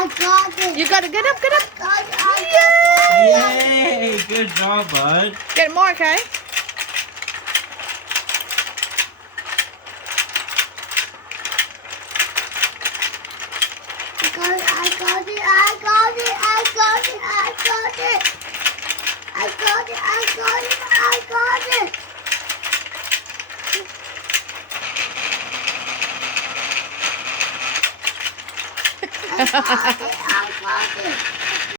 I got it. You got to get up, get up. I Yay! Yay! Good job, bud. Get more, okay? got it. I got it. I got it. I got it. I got it. I got it. I got it. I got it. I got it. I got it.